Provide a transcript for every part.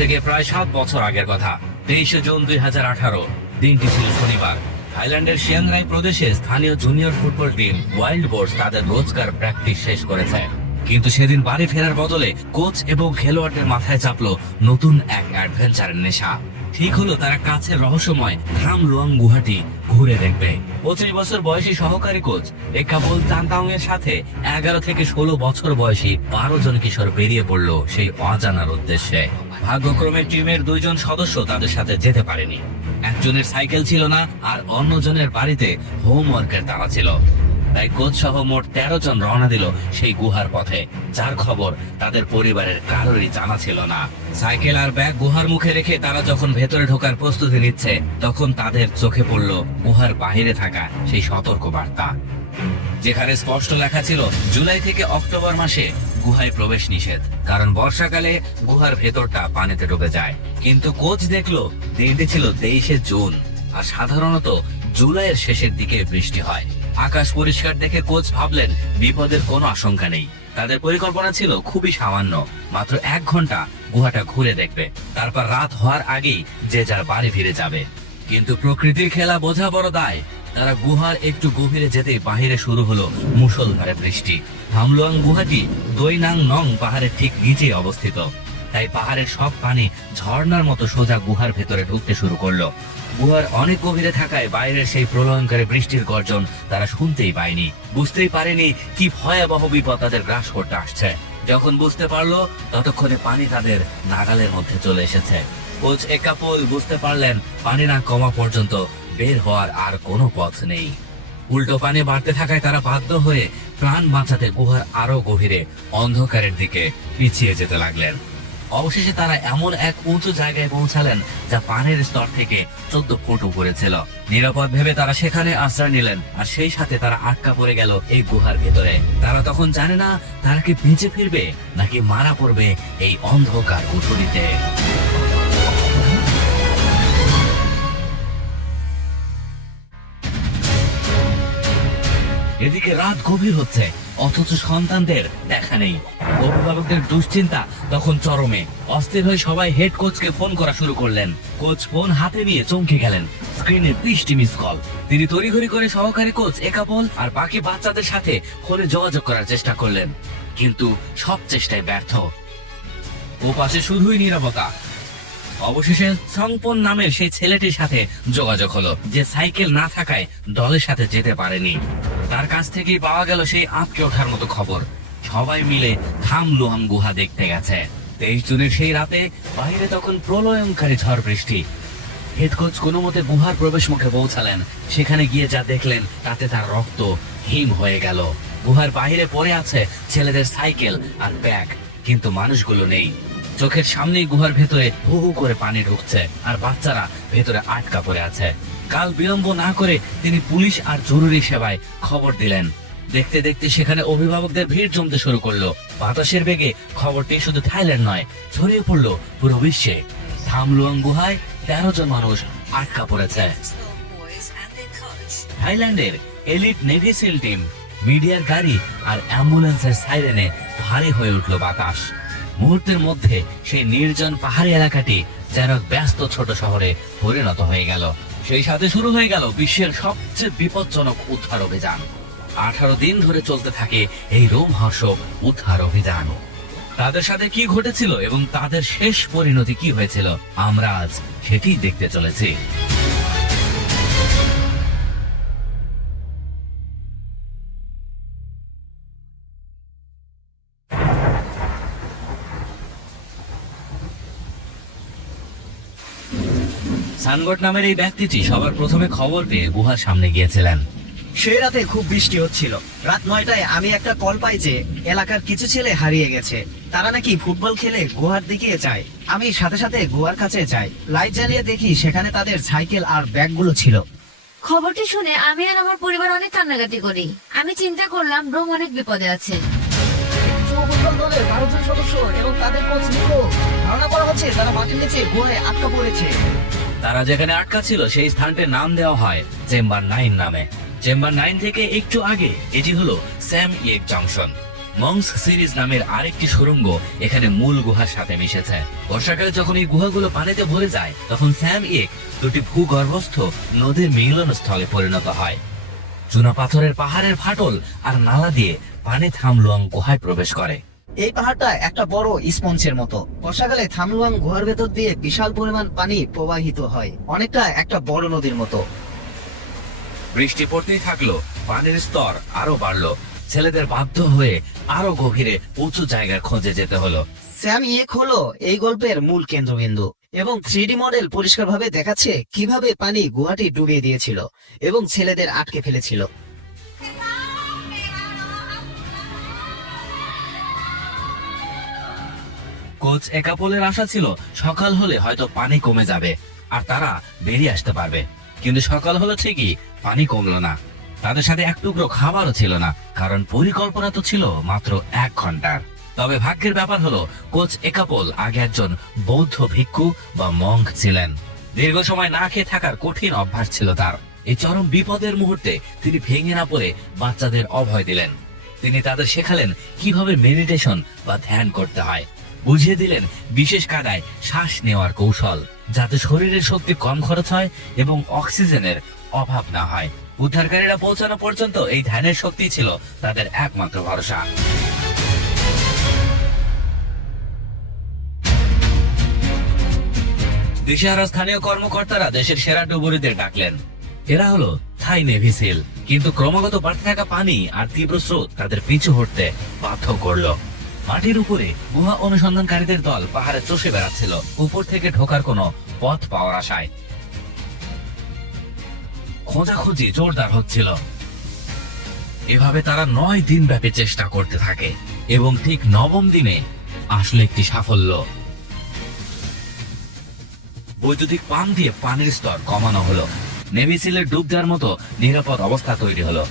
থেকে প্রায় 7 বছর আগের কথা। 23 জুন 2018, দিনটি ছিল শনিবার। থাইল্যান্ডের চিয়াংরাই প্রদেশে স্থানীয় junior football team wild boards তাদের রোজকার প্র্যাকটিস শেষ করেছে। কিন্তু সেদিন বাড়ি ফেরার বদলে কোচ এবং খেলোয়াড়দের মাথায় চাপলো নতুন এক অ্যাডভেঞ্চারের নেশা। ঠিক হলো তারা কাছের রহস্যময় থাম লুয়াং গুহাটি ঘুরে দেখবে। 25 বছর বয়সী সহকারী কোচ একাবল চান্তাং এর সাথে 11 থেকে 16 বছর বয়সী 12 জন কিশোর বেরিয়ে পড়লো সেই অজানার উদ্দেশ্যে। ভাগ্যক্রমে টিমের 2 জন সদস্য তাদের সাথে যেতে পারেনি। একজনের সাইকেল ছিল না, আর অন্যজনের বাড়িতে হোমওয়ার্কের তাড়া ছিল। তাই কোচ সহ মোট 13 জন রওনা দিল সেই গুহার পথে, যার খবর তাদের পরিবারের কারোরই জানা ছিল না। সাইকেল আর ব্যাগ গুহার মুখে রেখে তারা যখন ভেতরে ঢোকার প্রস্তুতি নিচ্ছে, তখন তাদের চোখে পড়ল গুহার বাইরে থাকা সেই সতর্ক বার্তা, যেখানে স্পষ্ট লেখা ছিল জুলাই থেকে অক্টোবর মাসে গুহায় প্রবেশ নিষেধ, কারণ বর্ষাকালে গুহার ভেতরটা পানিতে ডুবে যায়। কিন্তু কোচ দেখলো দিনটি ছিল 23 জুন, আর সাধারণত জুলাইয়ের শেষের দিকে বৃষ্টি হয়। আকাশ পরিষ্কার দেখে কোচ ভাবলেন বিপদের কোনো আশঙ্কা নেই। তাদের পরিকল্পনা ছিল খুবই সামান্য, মাত্র 1 ঘন্টা গুহাটা ঘুরে দেখবে, তারপর রাত হওয়ার আগেই যে যার বাড়ি ফিরে যাবে। কিন্তু প্রকৃতির খেলা বোঝা বড় দায়। তারা গুহার একটু গভীরে যেতেই বাহিরে শুরু হলো মুষলধারে বৃষ্টি। হামলুয়াং গুহাটি দই নাং নং পাহাড়ের ঠিক নিচে অবস্থিত, তাই পাহাড়ের সব পানি ঝর্ণার মতো সোজা গুহার ভেতরে ঢুকতে শুরু করলো। গুহার অনেক গভীরে থাকায় বাইরের সেই প্রলয়ঙ্কারী বৃষ্টির গর্জন তারা শুনতেই পায়নি, বুঝতেই পারেনি কি ভয়াবহ বিপদ তাদের গ্রাস করতে আসছে। যখন বুঝতে পারলো, ততক্ষণে পানি তাদের নাগালের মধ্যে চলে এসেছে। কোচ একাপল বুঝতে পারলেন পানি না কমা পর্যন্ত বের হওয়ার আর কোনো পথ নেই। উল্টো পানি বাড়তে থাকায় তারা বাধ্য হয়ে প্রাণ বাঁচাতে গুহার আরো গভীরে অন্ধকারের দিকে পিছিয়ে যেতে লাগলেন। অবশেষে তারা এমন এক উঁচু জায়গায় পৌঁছালেন যা পানির স্তর থেকে 14 ফুট উপরে ছিল। নিরাপদ ভেবে তারা সেখানে আশ্রয় নিলেন, আর সেই সাথে তারা আটকা পড়ে গেল এই গুহার ভেতরে। তারা তখন জানে না তারা কি বেঁচে ফিরবে নাকি মারা পড়বে এই অন্ধকার কুঠুরিতে। এদিকে রাত গভীর হচ্ছে, অথচ সন্তানদের দেখা নেই। অভিভাবকদের দুশ্চিন্তা তখন চরমে। অস্থির হয়ে সবাই হেড কোচকে ফোন করা শুরু করলেন। কোচ ফোন হাতে নিয়ে চমকে গেলেন, স্ক্রিনে 30টি মিস কল। তিনি তড়িঘড়ি করে সহকারী কোচ একাবল আর বাকি বাচ্চাদের সাথে ফোনে যোগাযোগ করার চেষ্টা করলেন, কিন্তু সব চেষ্টায় ব্যর্থ। ও পাশে শুধুই নীরবতা। অবশেষে সংপন নামের সেই ছেলেটির সাথে যোগাযোগ হলো, যে সাইকেল না থাকায় দলের সাথে যেতে পারেনি। তার কাছ থেকেই পাওয়া গেল সেই আঁতকে ওঠার মতো খবর, সবাই মিলে থাম লুয়াং গুহা দেখতে গেছে। 23 জুনের সেই রাতে বাইরে তখন প্রলয়ঙ্কারী ঝড় বৃষ্টি। হেড কোচ কোনো মতে গুহার প্রবেশ মুখে পৌঁছালেন। সেখানে গিয়ে যা দেখলেন তাতে তার রক্ত হিম হয়ে গেল। গুহার বাইরে পড়ে আছে ছেলেদের সাইকেল আর ব্যাগ, কিন্তু মানুষগুলো নেই। চোখের সামনেই গুহার ভেতরে হু হু করে পানি ঢুকছে, আর বাচ্চারা ভেতরে আটকা পড়ে আছে। কাল বিলম্ব না করে তিনি পুলিশ আর জরুরি সেবায় খবর দিলেন। দেখতে দেখতে সেখানে অভিভাবকদের ভিড় জমতে শুরু করলো। বাতাসের বেগে খবরটি শুধু থাইল্যান্ড নয়, ছড়িয়ে পড়লো পুরো বিশ্বে। থাম লুয়াং গুহায় 13 জন মানুষ আটকা পড়েছে। থাইল্যান্ডের এলিট নেভি সিল টিম, মিডিয়ার গাড়ি আর অ্যাম্বুলেন্সের সাইরেনে ভারী হয়ে উঠল বাতাস। মুহূর্তের মধ্যে সেই নির্জন পাহাড়ি এলাকাটি যেন ব্যস্ত ছোট শহরে পরিণত হয়ে গেল। সেই সাথে শুরু হয়ে গেল বিশ্বের সবচেয়ে বিপজ্জনক উদ্ধার অভিযান। 18 দিন ধরে চলতে থাকে এই রোমহর্ষক উদ্ধার অভিযান। তাদের সাথে কি ঘটেছিল এবং তাদের শেষ পরিণতি কি হয়েছিল, আমরা আজ সেটি দেখতে চলেছি। সানগট নামের এই ব্যক্তিটি সবার প্রথমে খবর পেয়ে গুহার সামনে গিয়েছিলেন। সেই রাতে খুব বৃষ্টি হচ্ছিল। রাত 9টায় আমি একটা কল পাই যে এলাকার কিছু ছেলে হারিয়ে গেছে। তারা নাকি ফুটবল খেলে গুহার দিকে যায়। আমি সাথে সাথে গুহার কাছে যাই। লাইট জ্বালিয়ে দেখি সেখানে তাদের সাইকেল আর ব্যাগগুলো ছিল। খবরটি শুনে আমি আর আমার পরিবার অনেক কান্নাকাটি করি। আমি চিন্তা করলাম রোম অনেক বিপদে আছে। ফুটবল দলের 12 জন সদস্য এবং তাদের কোচ নিখোঁজ। ধারণা করা হচ্ছে তারা মাটির নিচে গুহায় আটকা পড়েছে। তারা যেখানে আটকা ছিল সেই স্থানটির নাম দেওয়া হয় চেম্বার 9 নামে। চেম্বার 9 থেকে একটু আগে এটি হলো স্যাম ইয়েক জংশন। মংস সিরিজ নামের আরেকটি সুড়ঙ্গ এখানে মূল গুহার সাথে মিশেছে। বর্ষাকালে যখন এই গুহাগুলো পানিতে ভরে যায় তখন স্যাম ইয়েক দুটি ভূগর্ভস্থ নদীর মিলনস্থলে পরিণত হয়। চুনা পাথরের পাহাড়ের ফাটল আর নালা দিয়ে পানি থামলুয়াং গুহায় প্রবেশ করে। এই পাহাড়টা একটা বড় স্পঞ্জের মতো। বর্ষাকালে থামলুয়াং গুহার ভেতর দিয়ে বিশাল পরিমাণ পানি প্রবাহিত হয়, অনেকটা একটা বড় নদীর মতো। বৃষ্টি পড়তেই থাকলো, পানির স্তর আরো বাড়লো। ছেলেদের বাধ্য হয়ে আরো গভীরে উঁচু জায়গার খোঁজে যেতে হলো। স্যাম ইয়েক হলো এই গল্পের মূল কেন্দ্রবিন্দু এবং 3D মডেল পরিষ্কারভাবে দেখাচ্ছে কিভাবে পানি গুহাটি ডুবিয়ে দিয়েছিল এবং ছেলেদের আটকে ফেলেছিল। কোচ একাপোলের আশা ছিল সকাল হলে হয়তো পানি কমে যাবে আর তারা বেরিয়ে আসতে পারবে, কিন্তু সকাল হলো ঠিকই, পানি কমলো না। তাদের সাথে এক টুকরো খাবারও ছিল না, কারণ পরিকল্পনা তো ছিল মাত্র 1 ঘন্টার। তবে ভাগ্যের ব্যাপার হলো কোচ একাপোল আগে একজন বৌদ্ধ ভিক্ষু বা মঙ্ক ছিলেন। দীর্ঘ সময় না খেয়ে থাকার কঠিন অভ্যাস ছিল তার। এই চরম বিপদের মুহূর্তে তিনি ভেঙে না পড়ে বাচ্চাদের অভয় দিলেন। তিনি তাদের শেখালেন কিভাবে মেডিটেশন বা ধ্যান করতে হয়, বুঝিয়ে দিলেন বিশেষ কায়দায় শ্বাস নেওয়ার কৌশল, যাতে শরীরের শক্তি কম খরচ হয় এবং অক্সিজেনের অভাব না হয়। উদ্ধারকারীরা পৌঁছানো পর্যন্ত এই ধ্যানের শক্তি ছিল তাদের একমাত্র ভরসা। দিশেহারা স্থানীয় কর্মকর্তারা দেশের সেরা ডুবুরিদের ডাকলেন। এরা হলো থাই নেভি সিল, কিন্তু ক্রমাগত বাড়তে থাকা পানি আর তীব্র স্রোত তাদের পিছু হটতে বাধ্য করলো। মাটির উপরে গুহা অনুসন্ধানকারীদের দল পাহাড়ে চষে বেড়াচ্ছিল, উপর থেকে ঢোকার কোনো পথ পাওয়ার আশায়। খোঁজাখুঁজি জোরদার হচ্ছিল। এভাবে তারা 9 দিন ব্যাপী চেষ্টা করতে থাকে এবং ঠিক 9ম দিনে আসলে একটি সাফল্য। বৈদ্যুতিক পাম্প দিয়ে পানির স্তর কমানো হলো। নেভি সিলের ডুব দেওয়ার মতো নিরাপদ অবস্থা তৈরি হলো।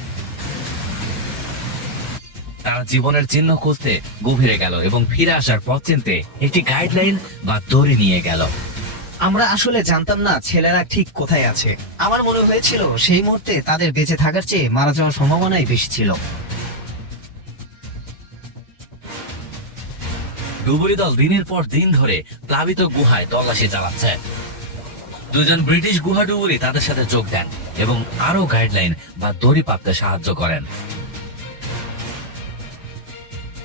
তারা জীবনের চিহ্ন খুঁজতে গভীরে গেল এবং ফিরে আসার পথ চিনতে একটি গাইডলাইন বা দড়ি নিয়ে গেল। আমরা আসলে জানতাম না ছেলেরা ঠিক কোথায় আছে। আমার মনে হয়েছিল সেই মুহূর্তে তাদের বেঁচে থাকার চেয়ে মারা যাওয়ার সম্ভাবনাই বেশি ছিল। ডুবুরি দল দিনের পর দিন ধরে প্লাবিত গুহায় তল্লাশি চালাচ্ছে। 2 জন ব্রিটিশ গুহা ডুবুরি তাদের সাথে যোগ দেন এবং আরো গাইডলাইন বা দড়ি পাততে সাহায্য করেন।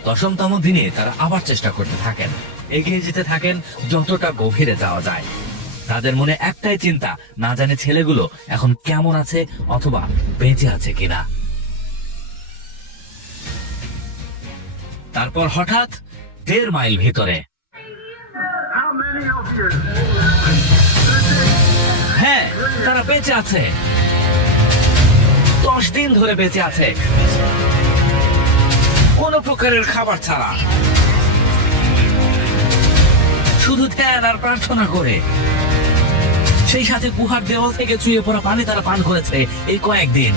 10তম দিনে তারা আবার চেষ্টা করতে থাকেন, এগিয়ে যেতে থাকেন যতটা গভীরে যাওয়া যায়। তাদের মনে একটাই চিন্তা, না জানে ছেলেগুলো এখন কেমন আছে অথবা বেঁচে আছে কিনা। তারপর হঠাৎ 1.5 মাইল ভিতরে, হ্যাঁ, তারা বেঁচে আছে। 10 দিন ধরে বেঁচে আছে, কোন প্রকারের খাবার ছাড়া, শুধু ধ্যান আর প্রার্থনা করে। সেই সাথে গুহার দেওয়াল থেকে চুইয়ে পড়া পানি তারা পান করেছে এই কয়েকদিন।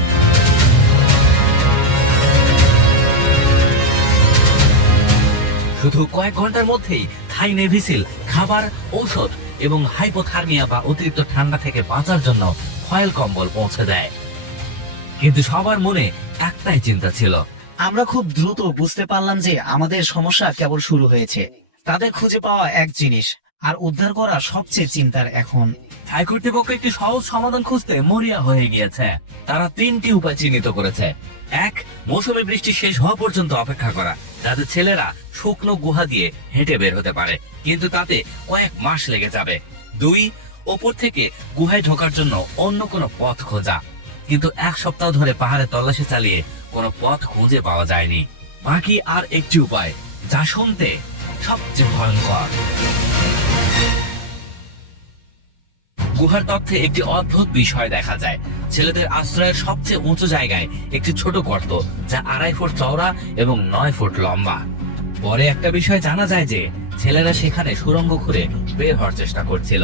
শুধু কয়েক ঘন্টার মধ্যেই থাই নেভি সিল খাবার, ঔষধ এবং হাইপোথার্মিয়া বা অতিরিক্ত ঠান্ডা থেকে বাঁচার জন্য ফয়েল কম্বল পৌঁছে দেয়। কিন্তু সবার মনে একটাই চিন্তা ছিল। আমরা খুব দ্রুত বুঝতে পারলাম যে আমাদের সমস্যা কেবল শুরু হয়েছে। তাদের খুঁজে পাওয়া এক জিনিস আর উদ্ধার করা সবচেয়ে চিন্তার এখন। থাই কর্তৃপক্ষ একটি সহজ সমাধান খুঁজতে মরিয়া হয়ে গিয়েছে। তারা 3টি উপায় চিহ্নিত করেছে। 1, মৌসুমী বৃষ্টি শেষ হওয়া পর্যন্ত অপেক্ষা করা, যাতে ছেলেরা শুকনো গুহা দিয়ে হেঁটে বের হতে পারে, কিন্তু তাতে কয়েক মাস লেগে যাবে। 2, ওপর থেকে গুহায় ঢোকার জন্য অন্য কোনো পথ খোঁজা, কিন্তু 1 সপ্তাহ ধরে পাহাড়ে তল্লাশি চালিয়ে কোনো পথ খুঁজে পাওয়া যায়নি। বাকি আর একটি উপায়, যা শুনতে সবচেয়ে ভয়ঙ্কর। গুহার তথ্যে একটি অদ্ভুত বিষয় দেখা যায়। ছেলেদের আশ্রয়ের সবচেয়ে উঁচু জায়গায় একটি ছোট গর্ত, যা 2.5 ফুট চওড়া এবং 9 ফুট লম্বা। পরে একটা বিষয় জানা যায় যে ছেলেরা সেখানে সুড়ঙ্গ খুঁড়ে বের হওয়ার চেষ্টা করছিল।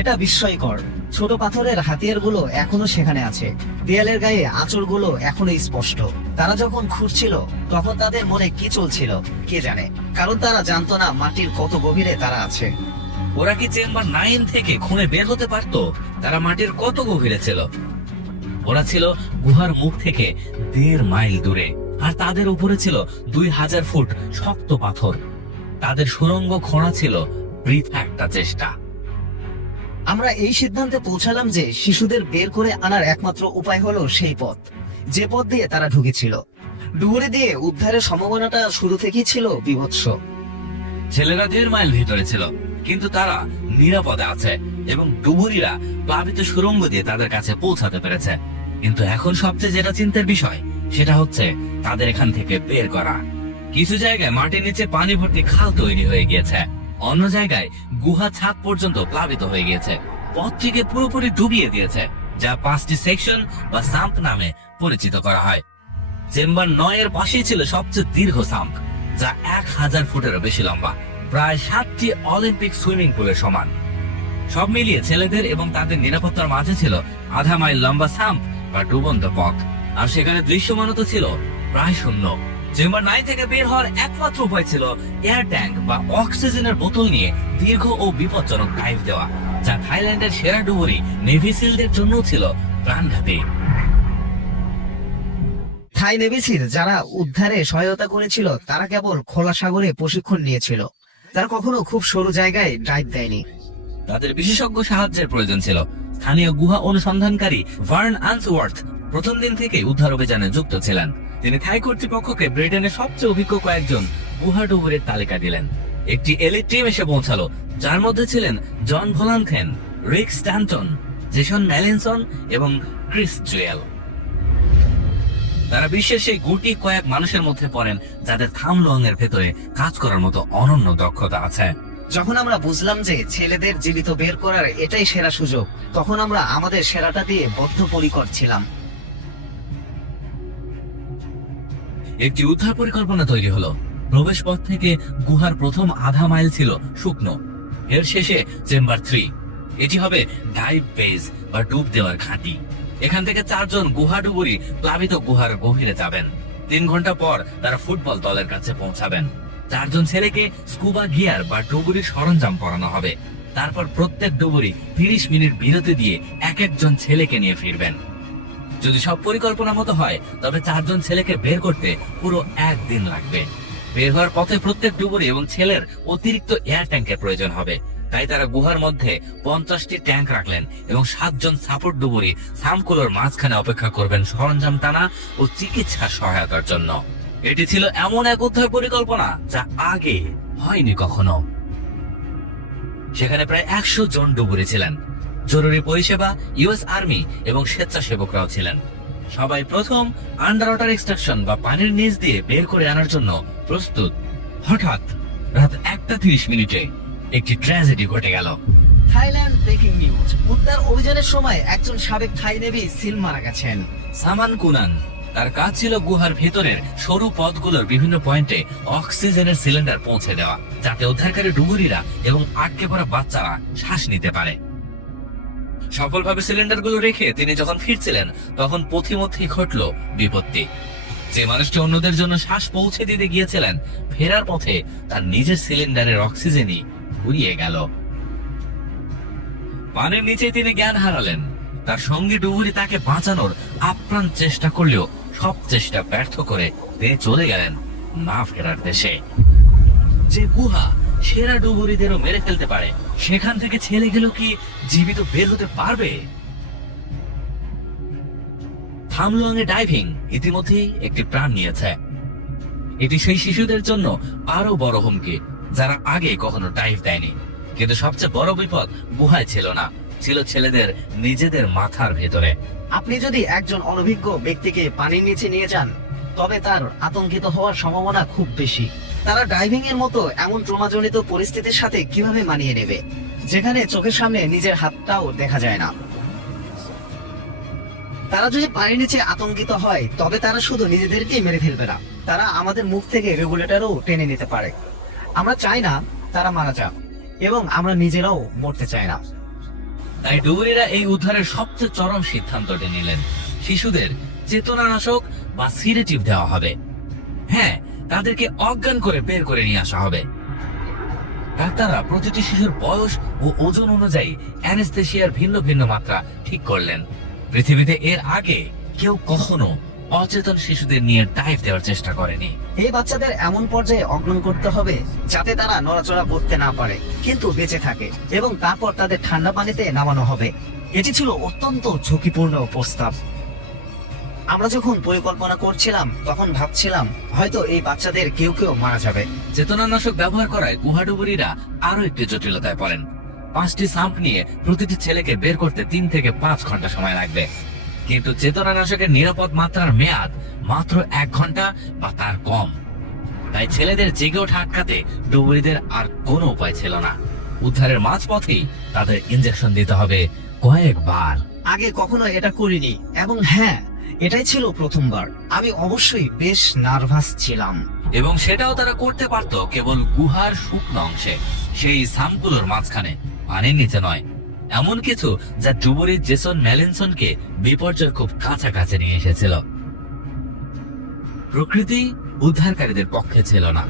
এটা বিস্ময়কর। ছোট পাথরের হাতিয়ারগুলো এখনো সেখানে আছে, দেয়ালের গায়ে আঁচড়গুলো এখনো স্পষ্ট। তারা যখন খুঁড়ছিল তখন তাদের মনে কি চলছিল কে জানে, কারণ তারা জানতো না মাটির কত গভীরে তারা আছে। ওরা কি চেম্বার 9 থেকে খুঁড়ে বের হতে পারতো? তারা মাটির কত গভীরে ছিল? ওরা ছিল গুহার মুখ থেকে 1.5 মাইল দূরে। আর তাদের উপরে ছিল 2000 ফুট শক্ত পাথর। তাদের সুড়ঙ্গ খোঁড়া ছিল বৃথা একটা চেষ্টা। আমরা এই সিদ্ধান্তে পৌঁছালাম যে শিশুদের বের করে আনার একমাত্র উপায় হলো সেই পথ, যে পথ দিয়ে তারা ঢুকেছিল। ডুবুরি দিয়ে উদ্ধারের সম্ভাবনাটা শুরু থেকেই ছিল বিভৎস। ছেলেরা 1.5 মাইল ভিতরে ছিল, কিন্তু তারা নিরাপদে আছে এবং ডুবুরিরা প্লাবিত সুড়ঙ্গ দিয়ে তাদের কাছে পৌঁছাতে পেরেছে। কিন্তু এখন সবচেয়ে যেটা চিন্তার বিষয় সেটা হচ্ছে তাদের এখান থেকে বের করা। কিছু জায়গায় মাটির নিচে পানি ভর্তি খাল তৈরি হয়ে গিয়েছে, অন্য জায়গায় গুহা ছাদ পর্যন্ত প্লাবিত হয়ে গিয়েছে, পথটিকে পুরোপুরি ডুবিয়ে দিয়েছে, যা 5টি সেকশন বা সাম্প নামে পরিচিত করা হয়। চেম্বার 9 এর পাশেই ছিল সবচেয়ে দীর্ঘ সাম্প, যা 1000 ফুটেরও বেশি লম্বা, প্রায় 7টি অলিম্পিক সুইমিং পুলের সমান। সব মিলিয়ে ছেলেদের এবং তাদের নিরাপত্তার মাঝে ছিল 0.5 মাইল লম্বা সাম্প বা ডুবন্ত পথ, আর সেখানে দৃশ্যমানত ছিল প্রায় শূন্য। চেম্বার 9 থেকে বের হওয়ার একমাত্র উপায় ছিল এয়ার ট্যাঙ্ক বা অক্সিজেনের বোতল নিয়ে দীর্ঘ ও বিপজ্জনক ডাইভ দেওয়া, যা থাইল্যান্ডের সেরা ডুবুরি নেভি সিলদের জন্য ছিল প্রাণঘাতী। থাই নেভিসির যারা উদ্ধারে সহায়তা করেছিল তারা কেবল খোলা সাগরে প্রশিক্ষণ নিয়েছিল, তারা কখনো খুব সরু জায়গায় ডাইভ দেয়নি। তাদের বিশেষজ্ঞ সাহায্যের প্রয়োজন ছিল। স্থানীয় গুহা অনুসন্ধানকারী ভার্ন আনসওয়ার্থ প্রথম দিন থেকে উদ্ধার অভিযানে যুক্ত ছিলেন। তিনি থাই কর্তৃপক্ষকে ব্রিটেনের সবচেয়ে অভিজ্ঞ কয়েকজন গুহা ডুবুরির তালিকা দিলেন। একটি এলিট টিম এসে পৌঁছালো, যার মধ্যে ছিলেন জন ভোলানথেন, রিক স্ট্যান্টন, জেসন ম্যালিনসন এবং ক্রিস জুয়েল। তারা বিশ্বের সেই গুটি কয়েক মানুষের মধ্যে পড়েন যাদের থামলং এর ভেতরে কাজ করার মতো অনন্য দক্ষতা আছে। যখন আমরা বুঝলাম যে ছেলেদের জীবিত বের করার এটাই সেরা সুযোগ, তখন আমরা আমাদের সেরাটা দিয়ে বদ্ধপরিকর ছিলাম। একটি উদ্ধার পরিকল্পনা তৈরি হলো। প্রবেশ পথ থেকে গুহার প্রথম 0.5 মাইল ছিল শুকনো, এর শেষে চেম্বার 3। এটি হবে ডাইভ বেস বা ডুব দেওয়ার ঘাঁটি। এখান থেকে 4 জন গুহা ডুবুরি প্লাবিত গুহার গভীরে যাবেন। 3 ঘন্টা পর তারা ফুটবল দলের কাছে পৌঁছাবেন। 4 জন ছেলেকে স্কুবা গিয়ার বা ডুবুরির সরঞ্জাম পরানো হবে। তারপর প্রত্যেক ডুবুরি 30 মিনিট বিরতি দিয়ে এক একজন ছেলেকে নিয়ে ফিরবেন। যদি সব পরিকল্পনা মতো হয় তবে 4 জন ছেলেকে বের করতে পুরো 1 দিন লাগবে। বের হওয়ার পথে প্রত্যেক ডুবুরি এবং ছেলের অতিরিক্ত এয়ার ট্যাঙ্কের প্রয়োজন হবে, তাই তারা গুহার মধ্যে 50টি ট্যাঙ্ক রাখলেন এবং 7 জন সাপোর্ট ডুবুরি সামকুলোর মাঝখানে অপেক্ষা করবেন সরঞ্জাম টানা ও চিকিৎসা সহায়তার জন্য। এটি ছিল এমন এক উদ্ধার পরিকল্পনা যা আগে হয়নি কখনো। সেখানে প্রায় 100 জন ডুবুরি ছিলেন, জরুরি পরিষেবা, ইউএস আর্মি এবং স্বেচ্ছাসেবকরাও ছিলেন। সবাই প্রথম আন্ডার ওয়াটার এক্সট্রাকশন বা পানির নিচ দিয়ে বের করে আনার জন্য প্রস্তুত। হঠাৎ রাত 1:30 মিনিটে একটি ট্র্যাজেডি ঘটে গেল। থাইল্যান্ড ব্রেকিং নিউজ, উদ্ধার অভিযানের সময় একজন সাবেক থাই নেভি সিল মারা গেছেন। সামান কুনান। তার কাজ ছিল গুহার ভেতরের সরু পথগুলোর বিভিন্ন পয়েন্টে অক্সিজেনের সিলিন্ডার পৌঁছে দেওয়া, যাতে উদ্ধারকারী ডুবুরিরা এবং আটকে পড়া বাচ্চারা শ্বাস নিতে পারে। সফলভাবে সিলিন্ডারগুলো রেখে তিনি যখন ফিরছিলেন তখন পথিমধ্যেই ঘটল বিপত্তি। যে মানুষটি অন্যদের জন্য শ্বাস পৌঁছে দিতে গিয়েছিলেন, ফেরার পথে তার নিজের সিলিন্ডারের অক্সিজেনই ফুরিয়ে গেল। পানির নিচে তিনি জ্ঞান হারালেন। তার সঙ্গী ডুবুরি তাকে বাঁচানোর আপ্রাণ চেষ্টা করলেও সব চেষ্টা ব্যর্থ করে তিনি চলে গেলেন না ফেরার দেশে। যে গুহা সেরা ডুবুরিদেরও মেরে ফেলতে পারে, সেখান থেকে ছেলেগুলো কি জীবিত বের হতে পারবে? থামলং এ ডাইভিং ইতিমধ্যেই একটি প্রাণ নিয়েছে। এটি সেই শিশুদের জন্য আরো বড় হুমকি যারা আগে কখনো ডাইভ দেয়নি। কিন্তু সবচেয়ে বড় বিপদ গুহায় ছিল না, ছিল ছেলেদের নিজেদের মাথার ভেতরে। আপনি যদি একজন অনভিজ্ঞ ব্যক্তিকে পানির নিচে নিয়ে যান, তবে তার আতঙ্কিত হওয়ার সম্ভাবনা খুব বেশি। তারা ডাইভিং এর মতো এমন ট্রমাজনিত পরিস্থিতির সাথে কিভাবে মানিয়ে নেবে, যেখানে চোখের সামনে নিজের হাতটাও দেখা যায় না? তারা যদি পানির নিচে আতঙ্কিত হয় তবে তারা শুধু নিজেদেরকেই মেরে ফেলবে না, তারা আমাদের মুখ থেকে রেগুলেটরও টেনে নিতে পারে। আমরা চাই না তারা মারা যাক, এবং আমরা নিজেরাও মরতে চাই না। তাই ডুবুরিরা এই উদ্ধারের সবচেয়ে চরম সিদ্ধান্তটি নিলেন। শিশুদের চেতনানাশক বা সিডেটিভ দেওয়া হবে। হ্যাঁ, তাদেরকে অজ্ঞান করে বের করে নিয়ে আসা হবে। ডাক্তাররা প্রতিটি শিশুর বয়স ও ওজন অনুযায়ী অ্যানেস্থেসিয়ার ভিন্ন ভিন্ন মাত্রা ঠিক করলেন। পৃথিবীতে এর আগে কেউ কখনো অচেতন শিশুদের নিয়ে ডাইভ দেওয়ার চেষ্টা করেনি। এই বাচ্চাদের এমন পর্যায়ে অগ্রণ করতে হবে যাতে তারা নড়াচড়া করতে না পারে কিন্তু বেঁচে থাকে, এবং তারপর তাদের ঠান্ডা পানিতে নামানো হবে। এটি ছিল অত্যন্ত ঝুঁকিপূর্ণ প্রস্তাব। আমরা যখন পরিকল্পনা করছিলাম তখন ভাবছিলাম হয়তো এই বাচ্চাদের কেউ কেউ মারা যাবে। চেতনানাশক ব্যবহার করায় গুহাডুবুরিরা আরো একটি জটিলতায় পড়েন। 5টি সাম্প নিয়ে প্রতিটি ছেলেকে বের করতে 3 থেকে 5 ঘন্টা সময় লাগবে, কিন্তু চেতনানাশকের নিরাপদ মাত্রার মেয়াদ মাত্র 1 ঘন্টা বা তার কম। তাই ছেলেদের জেগে ওঠা আটকাতে ডুবুরিদের আর কোনো উপায় ছিল না। উদ্ধারের মাঝপথেই তাদের ইনজেকশন দিতে হবে কয়েকবার। আগে কখনো এটা করিনি, এবং হ্যাঁ, এটাই ছিল প্রথমবার। আমি অবশ্যই বেশ নার্ভাস ছিলাম। এবং সেটাও তারা করতে পারত কেবল গুহার শুকনো অংশে, সেই সামগুলোর মাঝখানে, পানির নিচে নয়। এমন কিছু যা ডুবুরি জেসন ম্যালিনসনকে বিপর্যয়ের খুব কাছাকাছি নিয়ে এসেছিল। প্রকৃতি উদ্ধারকারীদের পক্ষে ছিল না।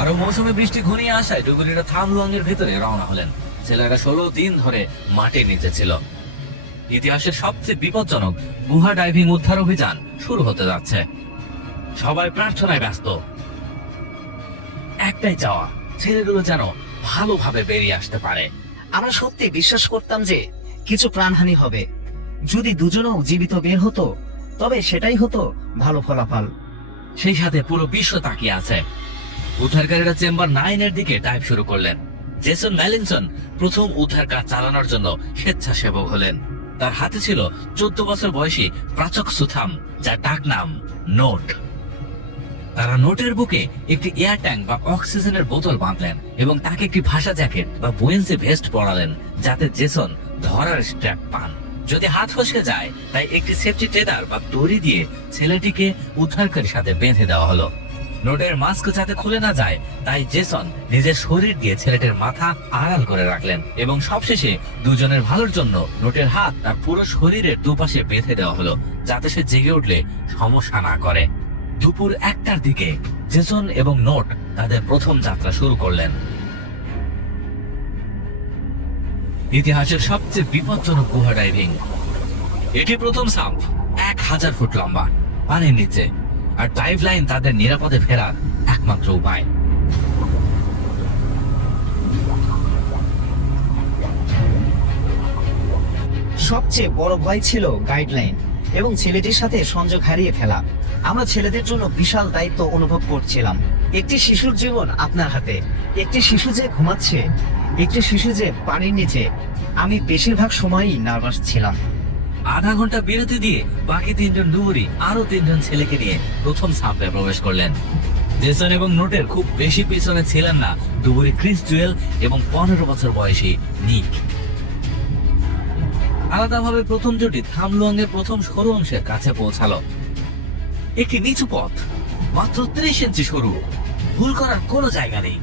আরো মৌসুমে বৃষ্টি ঘনিয়ে আসায় ডুবুরিরা থামলুয়াংয়ের ভেতরে রওনা হলেন। ছেলেরা 16 দিন ধরে মাটির নিচে ছিল। ইতিহাসের সবচেয়ে বিপজ্জনক গুহা ডাইভিং উদ্ধার অভিযান শুরু হতে যাচ্ছে। সবাই প্রার্থনায় ব্যস্ত। একটাই চাওয়া, ছেলেগুলো যেন ভালোভাবে বেরিয়ে আসতে পারে। আমরা সত্যি বিশ্বাস করতাম যে কিছু প্রাণহানি হবে। যদি দুজনেও জীবিত বের হতো তবে সেটাই হতো ভালো ফলাফল। সেই সাথে পুরো বিশ্ব তাকিয়ে আছে। উদ্ধারকারীরা চেম্বার 9 এর দিকে ডাইভ শুরু করলেন। জেসন ম্যালিনসন প্রথম উদ্ধার কাজ চালানোর জন্য স্বেচ্ছাসেবক হলেন। তার হাতে ছিল 14 বছর বয়সী প্রাচক সুথাম, যার ডাক নাম নোট। তারা নোটের বুকে একটি এয়ার ট্যাঙ্ক বা অক্সিজেনের বোতল বাঁধলেন এবং তাকে একটি ভাষা জ্যাকেট বা বুয়েন্সি ভেস্ট পরালেন, যাতে জেসন ধরার স্ট্র্যাপ পান। যদি হাত ফসকে যায় তাই একটি সেফটি টেদার বা দড়ি দিয়ে ছেলেটিকে উদ্ধারকারীর সাথে বেঁধে দেওয়া হলো। নোটের মাস্ক যাতে খুলে না যায় তাই জেসন নিজের শরীর দিয়ে ছেলেটির মাথা আড়াল করে রাখলেন, এবং সবশেষে দুজনের ভালোর জন্য নোটের হাত তার পুরো শরীরের দুপাশে বেঁধে দেওয়া হলো, যাতে সে জেগে উঠলে সমস্যা না করে। দুপুর 1টার দিকে জেসন এবং নোট তাদের প্রথম যাত্রা শুরু করলেন। ইতিহাসের সবচেয়ে বিপজ্জনক গুহা ডাইভিং। এটি প্রথম সাম্প, 1000 ফুট লম্বা, পানির নিচে, আর ডাইভ লাইন তাদের নিরাপদে ফেরার একমাত্র উপায়। সবচেয়ে বড় ভয় ছিল গাইডলাইন এবং ছেলেটির সাথে সংযোগ হারিয়ে ফেলা। আমরা ছেলেদের জন্য বিশাল দায়িত্ব অনুভব করছিলাম। একটি শিশুর জীবন আপনার হাতে। একটি শিশু যে ঘুমাচ্ছে, একটি শিশু যে পানির নিচে। আমি বেশিরভাগ সময়ই নার্ভাস ছিলাম। আধা ঘন্টা বিরতি দিয়ে বাকি 3 জন ডুবুরি আরো 3 জন ছেলেকে নিয়ে প্রথম সাম্পে প্রবেশ করলেন। জেসন এবং নোটের খুব বেশি পিছনে ছিলেন না ডুবুরি ক্রিস জুয়েল এবং 15 বছর বয়সী নিক। আলাদাভাবে প্রথম জুটি থামলুয়াংয়ের প্রথম সরু অংশের কাছে পৌঁছালো। একটি নিচু পথ, মাত্র 30 ইঞ্চি সরু, ভুল করার কোনো জায়গা নেই।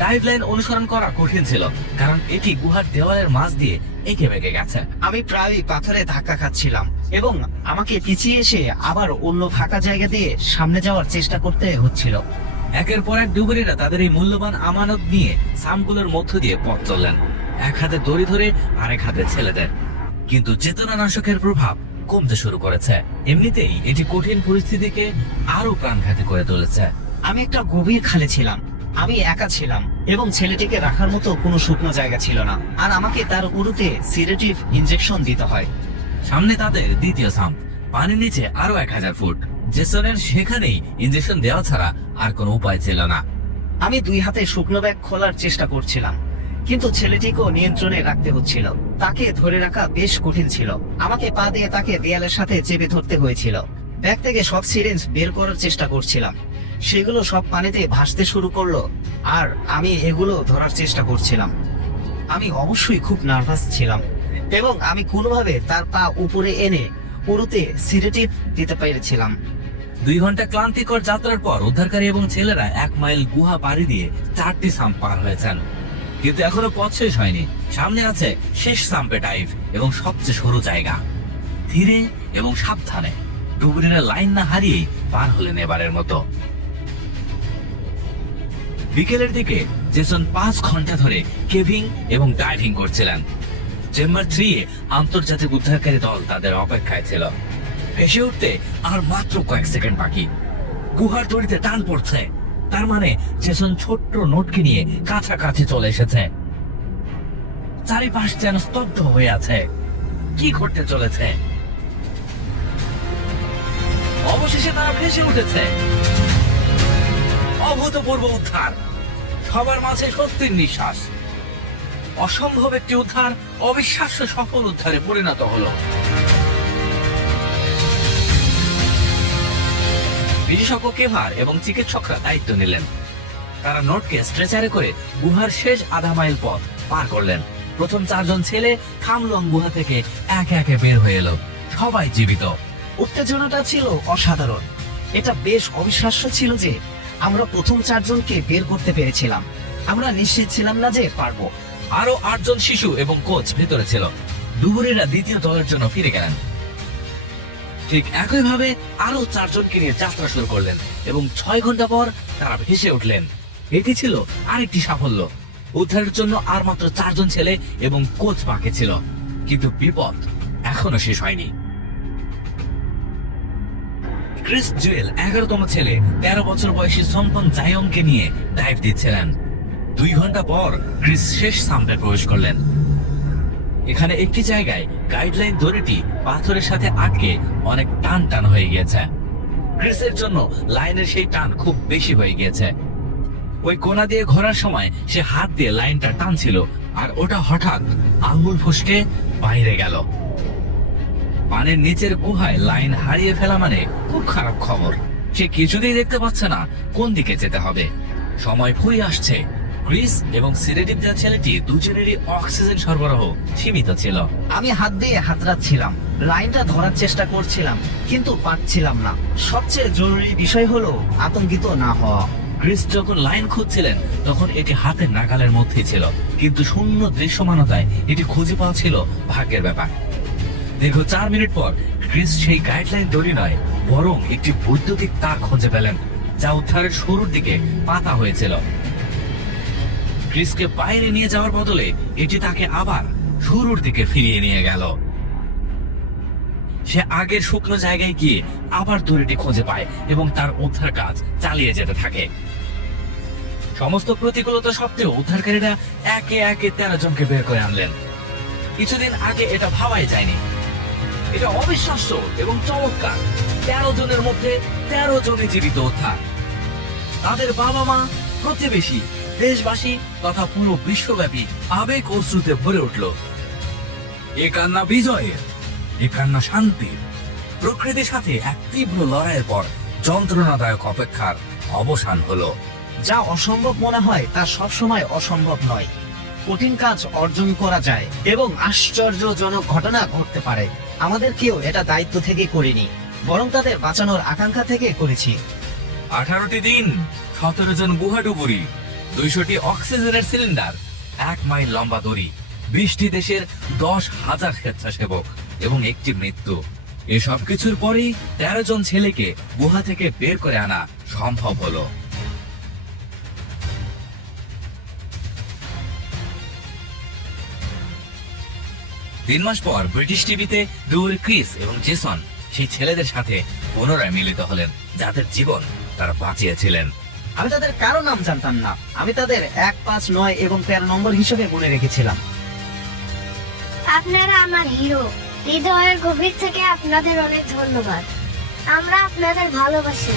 ডাইভ লাইন অনুসরণ করা কঠিন ছিল, কারণ এটি গুহার দেওয়ালের মাঝ দিয়ে এঁকে বেঁকে গেছে। আমি প্রায়ই পাথরে ধাক্কা খাচ্ছিলাম এবং আমাকে পিছিয়ে এসে আবার অন্য ফাঁকা জায়গা দিয়ে সামনে যাওয়ার চেষ্টা করতে হচ্ছিল। একের পর এক ডুবুরিরা তাদের এই মূল্যবান আমানত নিয়ে সামগুলোর মধ্য দিয়ে পথ চললেন, এক হাতে দড়ি ধরে আরেক হাতে ছেলেদের। কিন্তু চেতনানাশকের প্রভাব কমতে শুরু করেছে। এমনিতেই এটি কঠিন পরিস্থিতিকে আরো প্রাণঘাতী করে তুলেছে। আমি একটা গভীর খালে ছিলাম। আমি একা ছিলাম এবং ছেলেটিকে রাখার মতো কোনো শুকনো জায়গা ছিল না, আর আমাকে তার উরুতে সিডেটিভ ইনজেকশন দিতে হয়। সামনে তাদের দ্বিতীয় সাম্প, পানির নিচে আরো 1000 ফুট। জেসনের সেখানেই ইনজেকশন দেওয়া ছাড়া আর কোনো উপায় ছিল না। আমি 2 হাতে শুকনো ব্যাগ খোলার চেষ্টা করছিলাম, কিন্তু ছেলেটিকেও নিয়ন্ত্রণে রাখতে হচ্ছিল। তাকে ধরে রাখা বেশ কঠিন ছিল। আমাকে পা দিয়ে তাকে দেয়ালের সাথে চেপে ধরতে হয়েছিল। ব্যাগ থেকে সব সিরিঞ্জ বের করার চেষ্টা করছিলাম। সেগুলো সব পানিতে ভাসতে শুরু করলো, আর আমি এগুলো ধরার চেষ্টা করছিলাম। আমি অবশ্যই খুব নার্ভাস ছিলাম এবং আমি কোনোভাবে তার পা উপরে এনে উরুতে সিডেটিভ দিতে পেরেছিলাম। 2 ঘন্টা ক্লান্তিকর যাত্রার পর উদ্ধারকারী এবং ছেলেরা 1 মাইল গুহা পাড়ি দিয়ে 4টি সাম্প পার হয়েছেন। কিন্তু এখনো পথ শেষ হয়নি। সামনে আছে শেষ সাম্পে ডাইভ এবং সবচেয়ে সরু জায়গা। ধীরে এবং সাবধানে ডুবুরিরা লাইন না হারিয়েই পার হলেন এবারের মতো। বিকেলের দিকে জেসন 5 ঘন্টা ধরে কেভিং এবং ডাইভিং করছিলেন। চেম্বার 3 এ আন্তর্জাতিক উদ্ধারকারী দল তাদের অপেক্ষায় ছিল। ভেসে উঠতে আর মাত্র কয়েক সেকেন্ড বাকি। গুহার দড়িতে টান পড়ছে, তার মানে জেসন ছোট্ট নোটকে নিয়ে কাছাকাছি চলে এসেছে। চারিপাশ যেন স্তব্ধ হয়ে আছে। কি ঘটতে চলেছে? অবশেষে তারা ভেসে উঠেছে। অভূতপূর্ব উদ্ধার, সবার মাঝে স্বস্তির নিঃশ্বাস। অসম্ভব একটি উদ্ধার অবিশ্বাস্য সফল উদ্ধারে পরিণত হলো। বিশেষজ্ঞ কেভার এবং চিকিৎসকরা দায়িত্ব নিলেন। তারা নোটকে স্ট্রেচারে করে গুহার শেষ আধা মাইল পথ পার করলেন। প্রথম 4 জন ছেলে খামলং গুহা থেকে একে একে বের হয়ে এলো, সবাই জীবিত। উত্তেজনাটা ছিল অসাধারণ। এটা বেশ অবিশ্বাস্য ছিল যে আমরা প্রথম 4 জনকে বের করতে পেরেছিলাম। আমরা নিশ্চিত ছিলাম না যে পারবো। আরো 8 জন শিশু এবং কোচ ভেতরে ছিল। ডুবুরিরা দ্বিতীয় দলের জন্য ফিরে গেলেন। ঠিক একইভাবে আরো 4 জনকে নিয়ে যাত্রা শুরু করলেন এবং 6 ঘন্টা পর তারা ভেসে উঠলেন। এটি ছিল আরেকটি সাফল্য। উদ্ধারের জন্য আর মাত্র 4 জন ছেলে এবং কোচ বাকি ছিল, কিন্তু বিপদ এখনো শেষ হয়নি। ক্রিস জুয়েল 11তম ছেলে 13 বছর বয়সী সম্পন জায়ংকে নিয়ে ডাইভ দিচ্ছিলেন। 2 ঘন্টা পর ক্রিস শেষ সাম্পে প্রবেশ করলেন। এখানে একটি জায়গায় গাইডলাইন দড়িটি পাথরের সাথে আটকে অনেক টান টান হয়ে গিয়েছে। ক্রিসের জন্য লাইনের সেই টান খুব বেশি হয়ে গিয়েছে। ওই কোণা দিয়ে ঘোরার সময় সে হাত দিয়ে লাইনটা টানছিল, আর ওটা হঠাৎ আঙ্গুল ফসকে বাইরে গেল। পানির নিচের গুহায় লাইন হারিয়ে ফেলা মানে খুব খারাপ খবর। সে কিছুতেই দেখতে পাচ্ছে না কোন দিকে যেতে হবে। সময় ফুরিয়ে আসছে। ক্রিস এবং সিরেটিভ দেওয়া ছেলেটি দুজনেরই অক্সিজেন সরবরাহ সীমিত ছিল। আমি হাত দিয়ে হাতড়াচ্ছিলাম, লাইনটা ধরার চেষ্টা করছিলাম, কিন্তু পারছিলাম না। সবচেয়ে জরুরি বিষয় হলো আতঙ্কিত না হওয়া। ক্রিস যখন লাইন খুঁজছিলেন তখন এটি হাতের নাগালের মধ্যেই ছিল, কিন্তু শূন্য দৃশ্যমানতায় এটি খুঁজে পাওয়া ছিল ভাগ্যের ব্যাপার। দীর্ঘ 4 মিনিট পর ক্রিস সেই গাইডলাইন দড়ি নয়, বরং একটি বৈদ্যুতিক তার খুঁজে পেলেন, যা উদ্ধারের শুরুর দিকে পাতা হয়েছিল। ক্রিসকে বাইরে নিয়ে যাওয়ার বদলে এটি তাকে আবার শুরুর দিকে ফিরিয়ে নিয়ে গেল। সে আগের শুকনো জায়গায় গিয়ে আবার দড়িটি খুঁজে পায় এবং তার উদ্ধার কাজ চালিয়ে যেতে থাকে। সমস্ত প্রতিকূলতা সত্ত্বেও উদ্ধারকারীরা একে একে 13 জনকে বের করে আনলেন। কিছুদিন আগে এটা ভাবাই যায়নি। এটা অবিশ্বাস্য এবং চমৎকার। 13 জনের মধ্যে 13 জনই জীবিত উদ্ধার। তাদের বাবা মা, প্রতিবেশী, দেশবাসী তথা পুরো বিশ্বব্যাপী আবেগ অশ্রুতে ভরে উঠল। এ কান্না বিজয়ের, এ কান্না শান্তির। প্রকৃতির সাথে এক তীব্র লড়াইয়ের পর যন্ত্রণাদায়ক অপেক্ষার অবসান হলো। যা অসম্ভব মনে হয় তা সবসময় অসম্ভব নয়। কঠিন কাজ অর্জন করা যায় এবং আশ্চর্যজনক ঘটনা ঘটতে পারে। আমাদের কেউ এটা দায়িত্ব থেকে করিনি, বরং তাদের বাঁচানোর আকাঙ্ক্ষা থেকে করেছি। 18টি দিন, 17 জন গুহাডুবুরি, 200টি অক্সিজেনের সিলিন্ডার, 1 মাইল লম্বা দড়ি, 20টি দেশের 10,000 স্বেচ্ছাসেবক এবং একটি মৃত্যু। এসব কিছুর পরেই 13 জন ছেলেকে গুহা থেকে বের করে আনা সম্ভব হলো। তিন মাস পর ব্রিটিশ টিভিতে ডুবুরি ক্রিস এবং জেসন সেই ছেলেদের সাথে পুনরায় মিলিত হলেন, যাদের জীবন তারা বাঁচিয়েছিলেন। আমি তাদের কারো নাম জানতাম না। আমি তাদের 1, 5, 9 এবং 13 নম্বর হিসেবে মনে রেখেছিলাম। আপনারা আমার হিরো। হৃদয়ের গভীর থেকে আপনাদের অনেক ধন্যবাদ। আমরা আপনাদের ভালোবাসি।